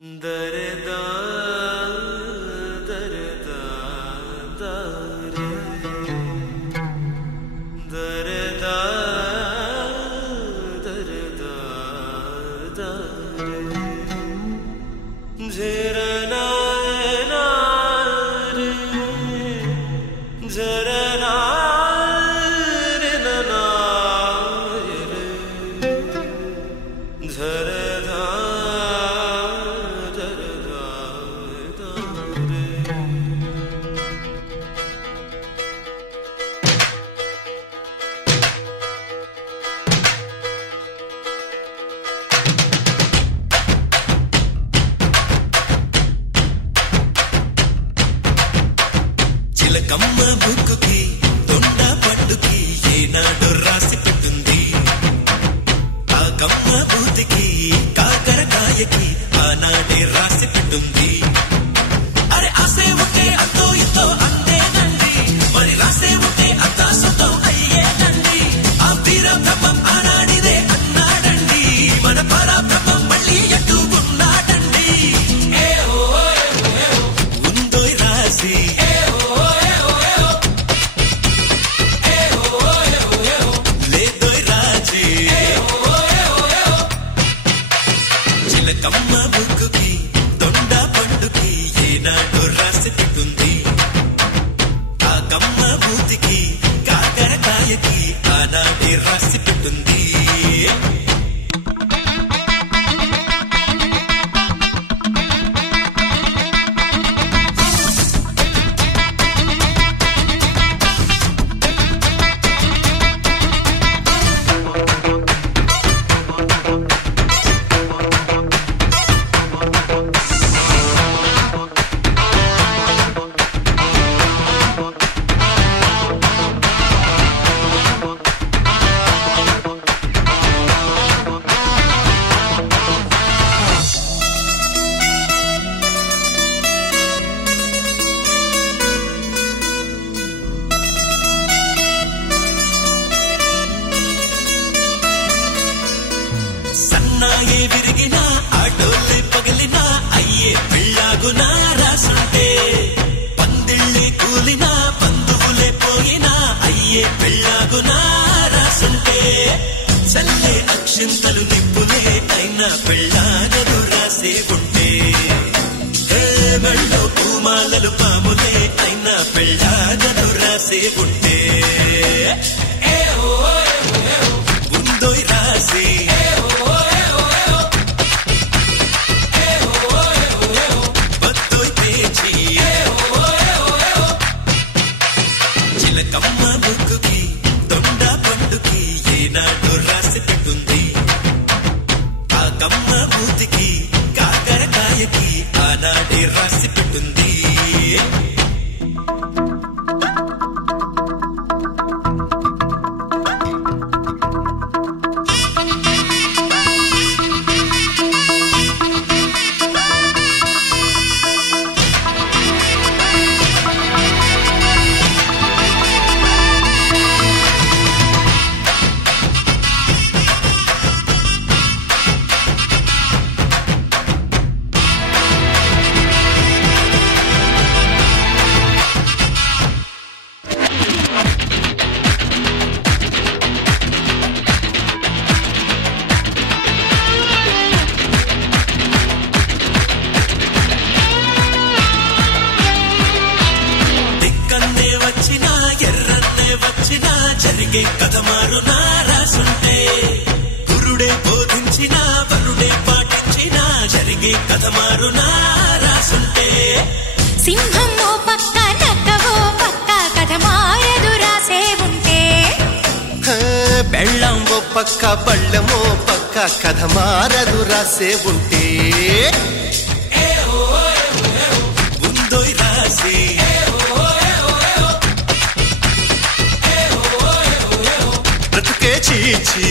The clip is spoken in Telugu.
दरदा दरदा दरे दरदा दरदा दरे झरना रे झरना रे नना रे झरदा చిలకమ్మ బుక్కుకి దొండ పట్టుకి ఏనాడు రాసి పెట్టుంది కాకమ్మ బూతికి కాకరకాయకి ఆనాడే రాసి పెట్టుంది అరే ఆసే ఉంటే అంతో ఇంతో అంతేనండి మరి రాసే ఉంటే అంతా సొంతం అయ్యేనండి ఆ వీర బ్రహ్మం ఆనాడిదే అన్నాడండి మన పరాబ్రహ్మం మళ్ళీ ఎట్టుకున్నాడండి ఉందో రాసి చిలకమ్మ బుక్కుకి దొండ పండుకి ఏనాడు రాసి పెట్టుంది కాకమ్మ బూతికి కాకరకాయకి ఆనాడే రాసి పెట్టుంది సన్నాయే విరిగినా ఆటోలే పగిలినా అయ్యే పెళ్ళాగునా రాసుంటే పందిళ్ళే కూలినా బంధువులే పోయినా అయ్యే పెళ్ళాగునా రాసుంటే చల్లే అక్షింతలు నిప్పులే అయినా పెళ్ళాగను రాసే ఉంటే మెళ్ళో పూమాలలు పాములే అయినా పెళ్ళాగను రాసే ఉంటే ఉందో రాసి చిలకమ్మ బుక్కుకి దొండ పండుకి ఏనాడు రాసి పెట్టుంది కాకమ్మ బూతికి కాకరకాయకి ఆనాడే రాసి పెట్టుంది వచ్చినా ఎర్రన్నే వచ్చినా జరిగే కథ మారునా రాసుంటే గురుడే బోధించినా వరుడే పాటించినా జరిగే కథ మారునా రాసుంటే సింహం ఓ పక్క నక్కవో పక్క కథ మారదు రాసే ఉంటే బెళ్ళం ఓ పక్క బళ్ళమో పక్క కథ మారదు రాసే ఉంటే ఉందో రాసి బ్రతుకే చీచి